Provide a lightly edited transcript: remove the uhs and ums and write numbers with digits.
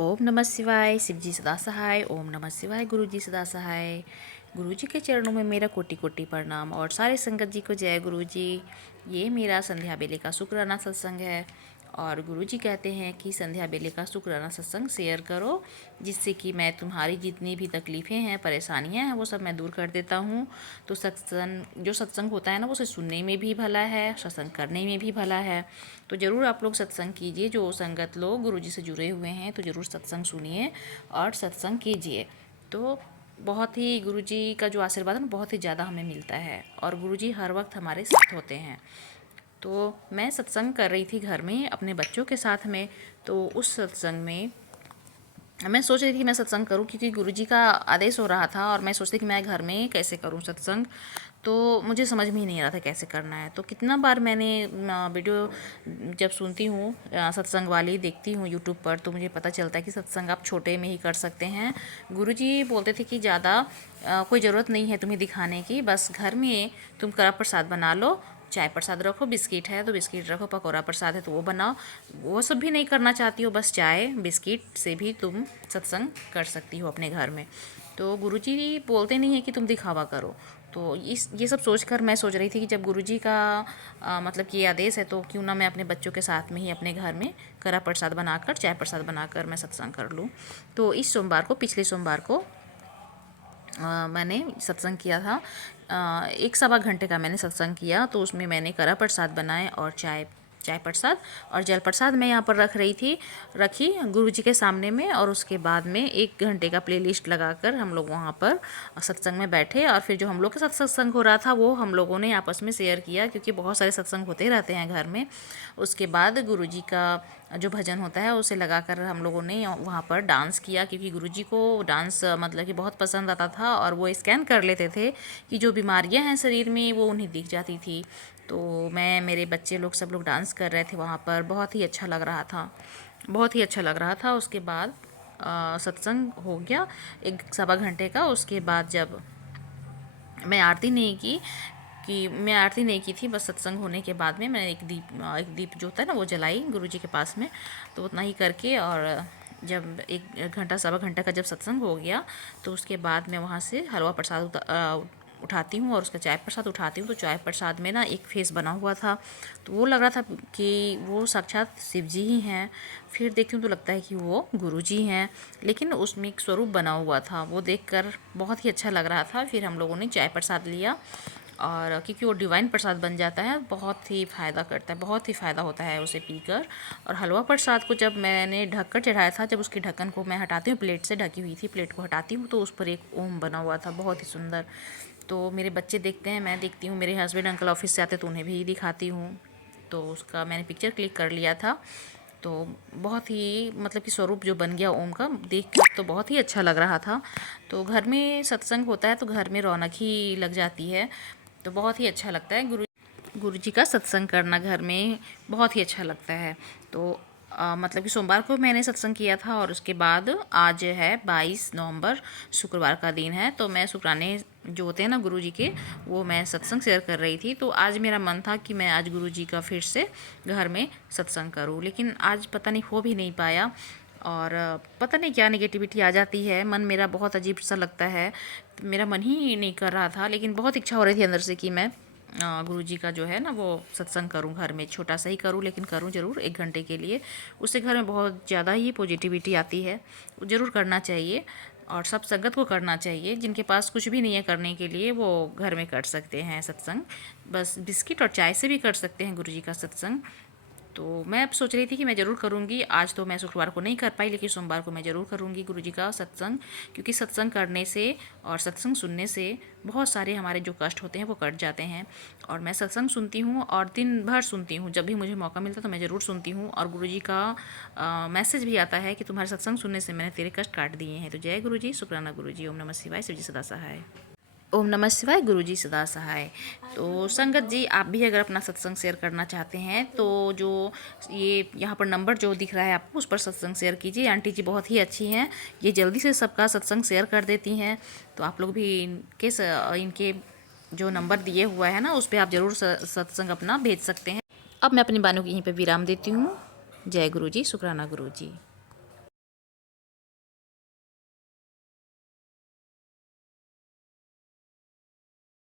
ओम नमः शिवाय। शिव जी सदा सहाय। ओम नमः शिवाय। गुरु जी सदा सहाय। गुरु जी के चरणों में मेरा कोटि कोटि प्रणाम और सारे संगत जी को जय गुरु जी। ये मेरा संध्या बेले का शुक्राना सत्संग है और गुरु जी कहते हैं कि संध्या बेले का शुक्राना सत्संग शेयर करो, जिससे कि मैं तुम्हारी जितनी भी तकलीफ़ें हैं, परेशानियां हैं, वो सब मैं दूर कर देता हूँ। तो सत्संग जो सत्संग होता है ना, वो उसे सुनने में भी भला है, सत्संग करने में भी भला है। तो ज़रूर आप लोग सत्संग कीजिए। जो संगत लोग गुरु जी से जुड़े हुए हैं तो ज़रूर सत्संग सुनिए और सत्संग कीजिए। तो बहुत ही गुरु जी का जो आशीर्वाद है ना, बहुत ही ज़्यादा हमें मिलता है और गुरु जी हर वक्त हमारे साथ होते हैं। तो मैं सत्संग कर रही थी घर में अपने बच्चों के साथ में। तो उस सत्संग में मैं सोच रही थी कि मैं सत्संग करूं, क्योंकि गुरुजी का आदेश हो रहा था और मैं सोचती कि मैं घर में कैसे करूं सत्संग। तो मुझे समझ में ही नहीं आ रहा था कैसे करना है। तो कितना बार मैंने वीडियो जब सुनती हूँ सत्संग वाली देखती हूँ यूट्यूब पर, तो मुझे पता चलता है कि सत्संग आप छोटे में ही कर सकते हैं। गुरुजी बोलते थे कि ज़्यादा कोई ज़रूरत नहीं है तुम्हें दिखाने की, बस घर में तुम कड़ा प्रसाद बना लो, चाय प्रसाद रखो, बिस्किट है तो बिस्किट रखो, पकौड़ा प्रसाद है तो वो बनाओ। वो सब भी नहीं करना चाहती हो, बस चाय बिस्किट से भी तुम सत्संग कर सकती हो अपने घर में। तो गुरुजी बोलते नहीं है कि तुम दिखावा करो। तो ये सब सोचकर मैं सोच रही थी कि जब गुरुजी का मतलब कि ये आदेश है, तो क्यों ना मैं अपने बच्चों के साथ में ही अपने घर में कड़ा प्रसाद बनाकर, चाय प्रसाद बनाकर मैं सत्संग कर लूँ। तो इस सोमवार को, पिछले सोमवार को मैंने सत्संग किया था। 1 सवा घंटे का मैंने सत्संग किया। तो उसमें मैंने कड़ा प्रसाद बनाए और चाय चाय प्रसाद और जल प्रसाद मैं यहाँ पर रखी गुरु जी के सामने में। और उसके बाद में 1 घंटे का प्लेलिस्ट लगाकर हम लोग वहाँ पर सत्संग में बैठे और फिर जो हम लोग के साथ सत्संग हो रहा था वो हम लोगों ने आपस में शेयर किया, क्योंकि बहुत सारे सत्संग होते रहते हैं घर में। उसके बाद गुरु जी का जो भजन होता है उसे लगाकर हम लोगों ने वहाँ पर डांस किया, क्योंकि गुरुजी को डांस मतलब कि बहुत पसंद आता था और वो स्कैन कर लेते थे कि जो बीमारियाँ हैं शरीर में वो उन्हें दिख जाती थी। तो मैं, मेरे बच्चे लोग, सब लोग डांस कर रहे थे वहाँ पर। बहुत ही अच्छा लग रहा था, बहुत ही अच्छा लग रहा था। उसके बाद सत्संग हो गया 1 सवा घंटे का। उसके बाद जब मैं आरती नहीं की मैं आरती नहीं की थी, बस सत्संग होने के बाद में मैंने एक दीप जो होता है ना वो जलाई गुरुजी के पास में। तो उतना ही करके, और जब 1 घंटा 1 सवा घंटा का जब सत्संग हो गया तो उसके बाद मैं वहाँ से हलवा प्रसाद उठाती हूँ और उसका चाय प्रसाद उठाती हूँ। तो चाय प्रसाद में ना एक फेस बना हुआ था, तो वो लग रहा था कि वो साक्षात शिव जी ही हैं। फिर देखती हूँ तो लगता है कि वो गुरु जी हैं, लेकिन उसमें एक स्वरूप बना हुआ था। वो देखकर बहुत ही अच्छा लग रहा था। फिर हम लोगों ने चाय प्रसाद लिया, और क्योंकि वो डिवाइन प्रसाद बन जाता है, बहुत ही फ़ायदा करता है, बहुत ही फ़ायदा होता है उसे पीकर। और हलवा प्रसाद को जब मैंने ढककर चढ़ाया था, जब उसके ढक्कन को मैं हटाती हूँ, प्लेट से ढकी हुई थी, प्लेट को हटाती हूँ तो उस पर एक ओम बना हुआ था, बहुत ही सुंदर। तो मेरे बच्चे देखते हैं, मैं देखती हूँ, मेरे हस्बैंड अंकल ऑफिस से आते तो उन्हें भी दिखाती हूँ। तो उसका मैंने पिक्चर क्लिक कर लिया था। तो बहुत ही मतलब कि स्वरूप जो बन गया ओम का, देख कर तो बहुत ही अच्छा लग रहा था। तो घर में सत्संग होता है तो घर में रौनक ही लग जाती है। तो बहुत ही अच्छा लगता है गुरु जी का सत्संग करना घर में, बहुत ही अच्छा लगता है। तो मतलब कि सोमवार को मैंने सत्संग किया था और उसके बाद आज है 22 नवंबर, शुक्रवार का दिन है। तो मैं शुक्राने जो होते हैं ना गुरु जी के, वो मैं सत्संग शेयर कर रही थी। तो आज मेरा मन था कि मैं आज गुरु जी का फिर से घर में सत्संग करूं, लेकिन आज पता नहीं हो भी नहीं पाया। और पता नहीं क्या नेगेटिविटी आ जाती है, मन मेरा बहुत अजीब सा लगता है, मेरा मन ही नहीं कर रहा था। लेकिन बहुत इच्छा हो रही थी अंदर से कि मैं गुरु जी का जो है ना वो सत्संग करूं घर में, छोटा सा ही करूं लेकिन करूं ज़रूर 1 घंटे के लिए। उससे घर में बहुत ज़्यादा ही पॉजिटिविटी आती है, वो ज़रूर करना चाहिए और सब संगत को करना चाहिए। जिनके पास कुछ भी नहीं है करने के लिए, वो घर में कर सकते हैं सत्संग, बस बिस्किट और चाय से भी कर सकते हैं गुरु जी का सत्संग। तो मैं अब सोच रही थी कि मैं ज़रूर करूँगी। आज तो मैं शुक्रवार को नहीं कर पाई, लेकिन सोमवार को मैं ज़रूर करूँगी गुरु जी का सत्संग, क्योंकि सत्संग करने से और सत्संग सुनने से बहुत सारे हमारे जो कष्ट होते हैं वो कट जाते हैं। और मैं सत्संग सुनती हूँ और दिन भर सुनती हूँ, जब भी मुझे मौका मिलता है तो मैं ज़रूर सुनती हूँ। और गुरु जी का मैसेज भी आता है कि तुम्हारे सत्संग सुनने से मैंने तेरे कष्ट काट दिए हैं। तो जय गुरु जी, शुक्राना गुरु जी। ओम नमः शिवाय। शिव जी सदा सहाय। ओम नमः शिवाय। गुरु जी सदा सहाय। तो संगत जी, आप भी अगर अपना सत्संग शेयर करना चाहते हैं तो जो ये यहाँ पर नंबर जो दिख रहा है आपको, उस पर सत्संग शेयर कीजिए। आंटी जी बहुत ही अच्छी हैं, ये जल्दी से सबका सत्संग शेयर कर देती हैं। तो आप लोग भी इनके जो नंबर दिए हुआ है ना, उस पर आप ज़रूर सत्संग अपना भेज सकते हैं। अब मैं अपनी बानों की यहीं पर विराम देती हूँ। जय गुरु जी, शुक्राना गुरु जी।